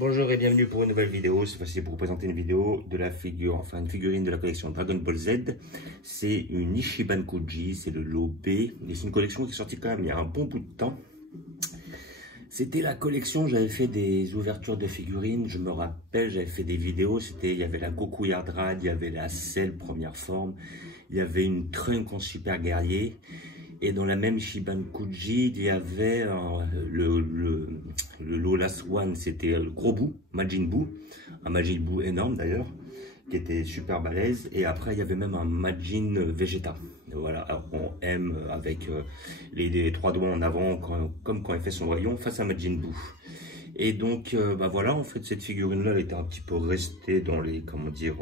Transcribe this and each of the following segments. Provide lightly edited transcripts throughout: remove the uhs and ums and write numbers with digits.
Bonjour et bienvenue pour une nouvelle vidéo. Cette fois-ci pour vous présenter une vidéo de la figure, enfin une figurine de la collection Dragon Ball Z. C'est une Ichiban Kuji, c'est le lot B. Et c'est une collection qui est sortie quand même il y a un bon bout de temps. C'était la collection, j'avais fait des ouvertures de figurines, je me rappelle, j'avais fait des vidéos. Il y avait la Goku Yard Rad, il y avait la Cell première forme, il y avait une Trunk en super guerrier. Et dans la même Ichiban Kuji, il y avait le lot Last One, c'était le gros Buu, Majin Buu, un Majin Buu énorme d'ailleurs, qui était super balèze. Et après, il y avait même un Majin Vegeta, voilà, en M avec les trois doigts en avant, comme quand il fait son rayon face à Majin Buu. Et donc, voilà, en fait, cette figurine-là, elle était un petit peu restée dans les, comment dire,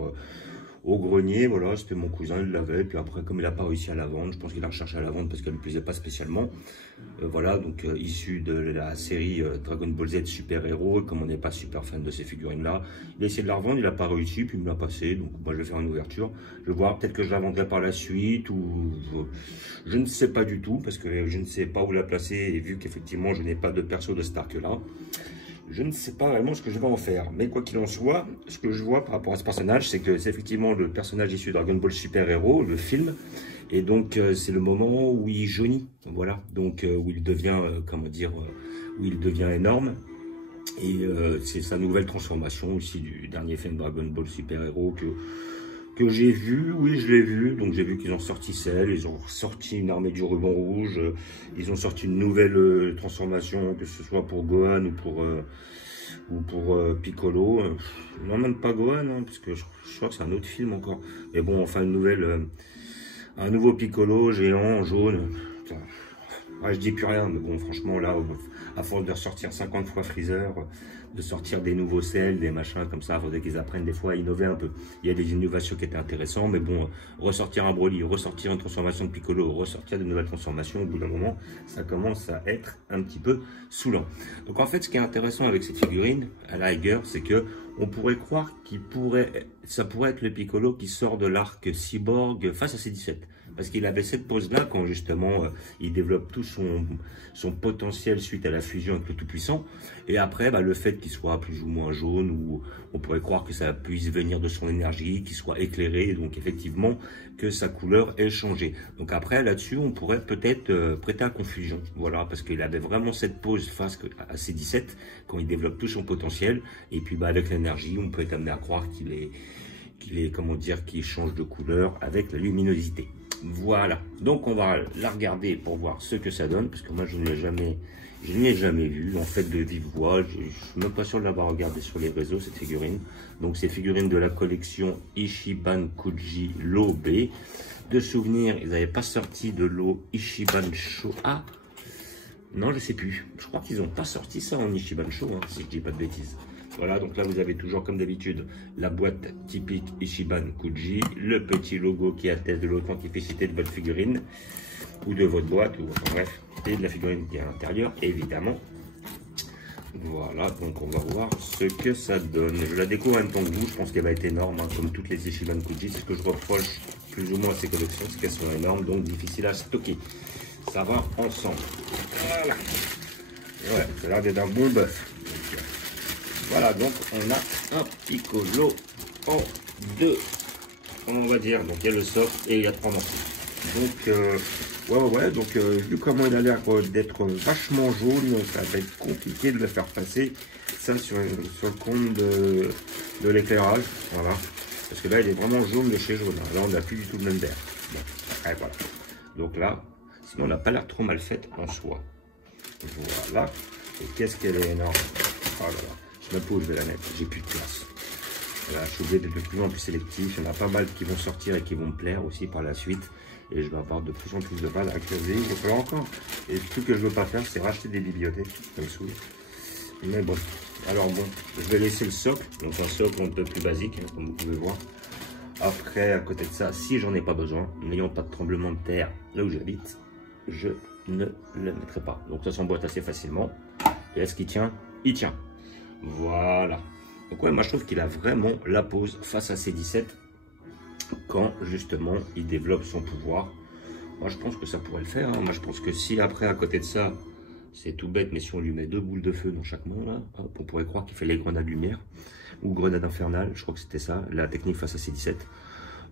au grenier. Voilà, c'était mon cousin, il l'avait, puis après comme il n'a pas réussi à la vendre, je pense qu'il a recherché à la vendre parce qu'elle ne lui plaisait pas spécialement, voilà, donc issu de la série Dragon Ball Z Super Héros, comme on n'est pas super fan de ces figurines là, il a essayé de la revendre, il n'a pas réussi, puis il me l'a passé, donc moi je vais faire une ouverture, je vais voir, peut-être que je la vendrai par la suite, ou je ne sais pas du tout, parce que je ne sais pas où la placer, et vu qu'effectivement je n'ai pas de perso de Stark là, je ne sais pas vraiment ce que je vais en faire. Mais quoi qu'il en soit, ce que je vois par rapport à ce personnage, c'est que c'est effectivement le personnage issu de Dragon Ball Super Héros, le film. Et donc, c'est le moment où il jaunit. Voilà. Donc, où il devient, comment dire, où il devient énorme. Et c'est sa nouvelle transformation aussi du dernier film Dragon Ball Super Héros que j'ai vu, oui je l'ai vu, donc j'ai vu qu'ils ont sorti celle, ils ont sorti une armée du ruban rouge, ils ont sorti une nouvelle transformation, que ce soit pour Gohan ou pour Piccolo, non même pas Gohan, hein, parce que je crois que c'est un autre film encore, mais bon enfin une nouvelle, un nouveau Piccolo géant, jaune, je dis plus rien, mais bon franchement là, à force de ressortir 50 fois Freezer, de sortir des nouveaux Cell, des machins comme ça, il faudrait qu'ils apprennent des fois à innover un peu. Il y a des innovations qui étaient intéressantes, mais bon, ressortir un Broly, ressortir une transformation de Piccolo, ressortir de nouvelles transformations, au bout d'un moment, ça commence à être un petit peu saoulant. Donc en fait, ce qui est intéressant avec cette figurine, à la rigueur, c'est que on pourrait croire ça pourrait être le Piccolo qui sort de l'arc Cyborg face à C17. Parce qu'il avait cette pose-là quand justement il développe tout son potentiel suite à la fusion avec le Tout-Puissant. Et après, le fait qu'il soit plus ou moins jaune, ou on pourrait croire que ça puisse venir de son énergie, qu'il soit éclairé, donc effectivement que sa couleur ait changé. Donc après, là-dessus, on pourrait peut-être prêter à confusion. Voilà, parce qu'il avait vraiment cette pose face à C17 quand il développe tout son potentiel. Et puis avec l'énergie, on peut être amené à croire qu'il est, comment dire, qu'il change de couleur avec la luminosité. Voilà, donc on va la regarder pour voir ce que ça donne, parce que moi je ne l'ai jamais vu en fait de vive voix. Je suis même pas sûr de l'avoir regardé sur les réseaux, cette figurine. Donc c'est figurine de la collection Ichiban Kuji lot B. De souvenir, ils n'avaient pas sorti de lot Ichiban Show. Ah non, je sais plus, je crois qu'ils n'ont pas sorti ça en Ichiban Show, hein, si je dis pas de bêtises. Voilà, donc là vous avez toujours comme d'habitude la boîte typique Ichiban Kuji, le petit logo qui atteste de l'authenticité de votre figurine ou de votre boîte, ou enfin bref, et de la figurine qui est à l'intérieur évidemment. Voilà, donc on va voir ce que ça donne. Je la découvre en même temps que vous, je pense qu'elle va être énorme, hein, comme toutes les Ichiban Kuji. C'est ce que je reproche plus ou moins à ces collections, c'est qu'elles sont énormes, donc difficiles à stocker. Ça va ensemble. Voilà. Ouais, ça a l'air d'être un bon bœuf. Voilà, donc on a un Piccolo en deux, on va dire. Donc il y a le socle et il y a 3 morceaux. Donc, ouais, donc vu comment il a l'air d'être vachement jaune, ça va être compliqué de le faire passer ça sur le compte de l'éclairage. Voilà, parce que là il est vraiment jaune de chez jaune. Là on n'a plus du tout le même vert. Bon, ouais, voilà. Donc là, sinon on n'a pas l'air trop mal faite en soi. Voilà, et qu'est-ce qu'elle est énorme. Oh là là. Même pas où je vais la mettre, j'ai plus de place. Voilà, je suis obligé d'être de plus en plus sélectif. Il y en a pas mal qui vont sortir et qui vont me plaire aussi par la suite. Et je vais avoir de plus en plus de balles à caser. Il va falloir encore. Et le truc que je veux pas faire, c'est racheter des bibliothèques. Ça me saoule. Mais bon. Alors bon, je vais laisser le socle. Donc un socle un peu plus basique, hein, comme vous pouvez voir. Après, à côté de ça, si j'en ai pas besoin, n'ayant pas de tremblement de terre là où j'habite, je ne le mettrai pas. Donc ça s'emboîte assez facilement. Et est-ce qu'il tient? Il tient. Voilà. Donc ouais, moi je trouve qu'il a vraiment la pose face à C17 quand justement il développe son pouvoir. Moi je pense que ça pourrait le faire, hein. Moi je pense que si après à côté de ça C'est tout bête, mais si on lui met 2 boules de feu dans chaque main, là, hop, on pourrait croire qu'il fait les grenades lumière ou grenade infernale. Je crois que c'était ça, la technique face à C17.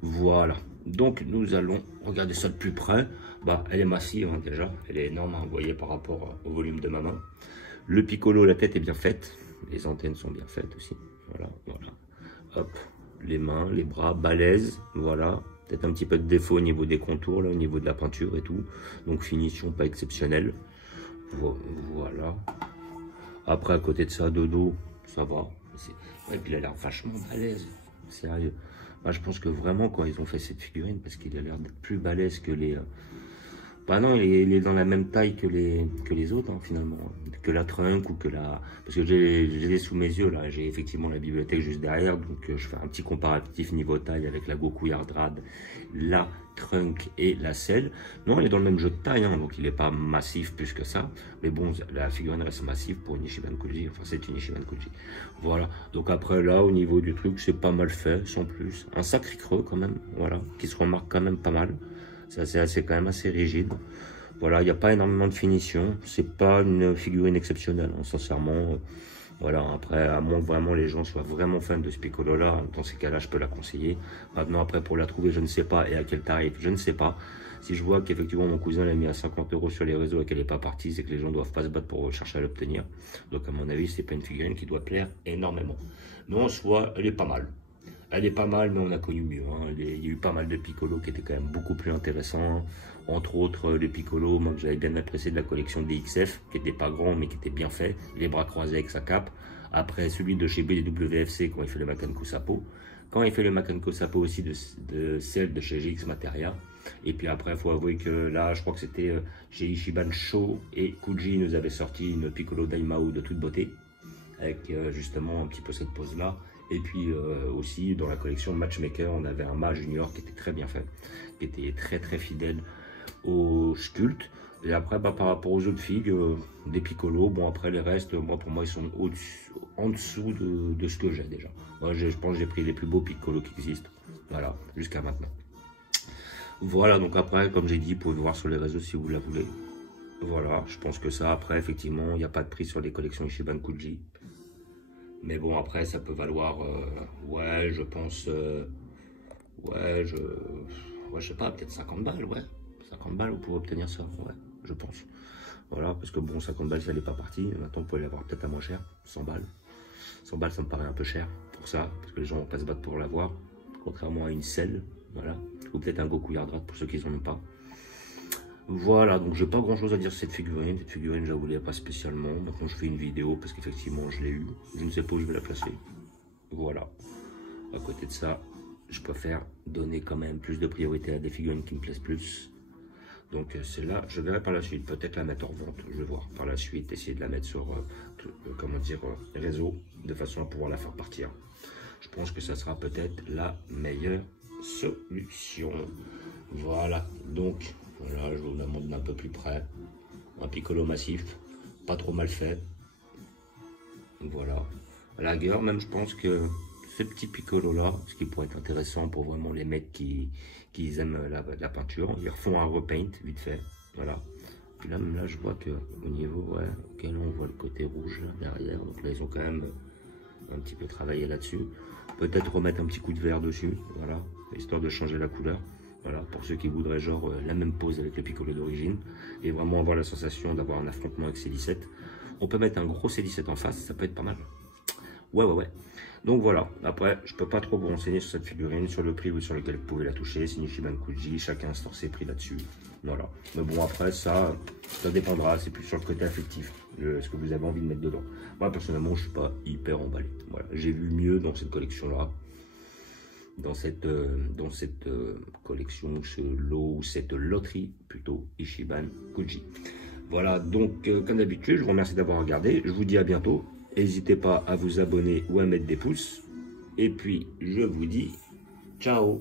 Voilà. Donc, nous allons regarder ça de plus près. Bah, elle est massive, hein, déjà. Elle est énorme, hein, vous voyez, par rapport au volume de ma main. Le piccolo, la tête est bien faite. Les antennes sont bien faites aussi. Voilà, voilà. Hop, les mains, les bras, balèzes. Voilà. Peut-être un petit peu de défaut au niveau des contours, là, au niveau de la peinture et tout. Donc, finition pas exceptionnelle. Voilà. Après, à côté de ça, de dos, ça va. Ouais, puis il a l'air vachement balèze. Sérieux. Moi, je pense que vraiment, quand ils ont fait cette figurine, parce qu'il a l'air d'être plus balèze que les... Bah non, il est dans la même taille que les autres, hein, finalement. Que la Trunk ou que la... Parce que j'ai sous mes yeux, là. J'ai effectivement la bibliothèque juste derrière. Donc, je fais un petit comparatif niveau taille avec la Goku Yardrad, la Trunk et la Cell. Non, il est dans le même jeu de taille, hein, donc il n'est pas massif plus que ça. Mais bon, la figurine reste massive pour une Ichiban Kuji. Enfin, c'est une Ichiban Kuji. Voilà. Donc après, là, au niveau du truc, c'est pas mal fait, sans plus. Un sacré creux, quand même. Voilà. Qui se remarque quand même pas mal. C'est quand même assez rigide. Voilà, il n'y a pas énormément de finition. C'est pas une figurine exceptionnelle, hein, sincèrement. Voilà, après, à moins que vraiment les gens soient vraiment fans de ce Piccolo-là, dans ces cas-là, je peux la conseiller. Maintenant, après, pour la trouver, je ne sais pas. Et à quel tarif, je ne sais pas. Si je vois qu'effectivement, mon cousin l'a mis à 50 € sur les réseaux et qu'elle n'est pas partie, c'est que les gens ne doivent pas se battre pour chercher à l'obtenir. Donc, à mon avis, c'est pas une figurine qui doit plaire énormément. Non, soit, elle est pas mal. Elle est pas mal, mais on a connu mieux. Hein. Il y a eu pas mal de Piccolo qui étaient quand même beaucoup plus intéressants. Entre autres, les Piccolo, moi, que j'avais bien apprécié de la collection DXF, qui n'était pas grand, mais qui était bien fait. Les bras croisés avec sa cape. Après, celui de chez BWFC, quand il fait le Makanko Sapo. Quand il fait le Makanko Sapo aussi de celle de chez GX Materia. Et puis après, il faut avouer que là, je crois que c'était chez Ichiban Sho et Kuji nous avait sorti une Piccolo Daimao de toute beauté. Avec justement un petit peu cette pose-là. Et puis aussi dans la collection Matchmaker, on avait un Ma Junior qui était très bien fait, qui était très très fidèle au sculpte. Et après, bah, par rapport aux autres figues, des Piccolo, bon après les restes, moi pour moi ils sont en dessous de ce que j'ai déjà. Moi je pense que j'ai pris les plus beaux Piccolo qui existent, voilà, jusqu'à maintenant. Voilà, donc après, comme j'ai dit, vous pouvez voir sur les réseaux si vous la voulez. Voilà, je pense que ça, après, effectivement, il n'y a pas de prix sur les collections Ichiban Kuji. Mais bon, après, ça peut valoir, ouais, je pense, ouais, je sais pas, peut-être 50 balles, ouais. 50 balles, vous pouvez obtenir ça, ouais, je pense. Voilà, parce que bon, 50 balles, ça n'est pas parti. Maintenant, vous pouvez l'avoir peut-être à moins cher, 100 balles. 100 balles, ça me paraît un peu cher pour ça, parce que les gens vont pas se battre pour l'avoir. Contrairement à une selle, voilà. Ou peut-être un Goku Yardrad pour ceux qui n'en ont pas. Voilà, donc j'ai pas grand chose à dire sur cette figurine. Cette figurine, je la voulais pas spécialement. Maintenant, je fais une vidéo parce qu'effectivement, je l'ai eu. Je ne sais pas où je vais la placer. Voilà. À côté de ça, je préfère donner quand même plus de priorité à des figurines qui me plaisent plus. Donc, celle-là, je verrai par la suite. Peut-être la mettre en vente. Je vais voir par la suite. Essayer de la mettre sur, comment dire, réseau. De façon à pouvoir la faire partir. Je pense que ça sera peut-être la meilleure solution. Voilà. Donc... Voilà, je vous la montre d'un peu plus près. Un Piccolo massif, pas trop mal fait. Voilà. À la rigueur, même je pense que ce petit Piccolo là, ce qui pourrait être intéressant pour vraiment les mecs qui aiment la peinture, ils refont un repaint vite fait. Voilà. Puis là, même là, je vois que au niveau, ouais, ok, là on voit le côté rouge là, derrière. Donc là, ils ont quand même un petit peu travaillé là-dessus. Peut-être remettre un petit coup de vert dessus, voilà, histoire de changer la couleur. Voilà, pour ceux qui voudraient genre la même pose avec le Piccolo d'origine et vraiment avoir la sensation d'avoir un affrontement avec C17. On peut mettre un gros C17 en face, ça peut être pas mal. Ouais. Donc voilà, après, je peux pas trop vous renseigner sur cette figurine, sur le prix ou sur lequel vous pouvez la toucher. C'est une Ichiban Kuji, chacun sort ses prix là-dessus. Voilà. Mais bon, après, ça dépendra, c'est plus sur le côté affectif, ce que vous avez envie de mettre dedans. Moi, personnellement, je suis pas hyper emballé. Voilà, j'ai vu mieux dans cette collection-là. Dans cette collection, ce lot, cette loterie, plutôt Ichiban Kuji. Voilà, donc comme d'habitude, je vous remercie d'avoir regardé. Je vous dis à bientôt. N'hésitez pas à vous abonner ou à mettre des pouces. Et puis, je vous dis ciao.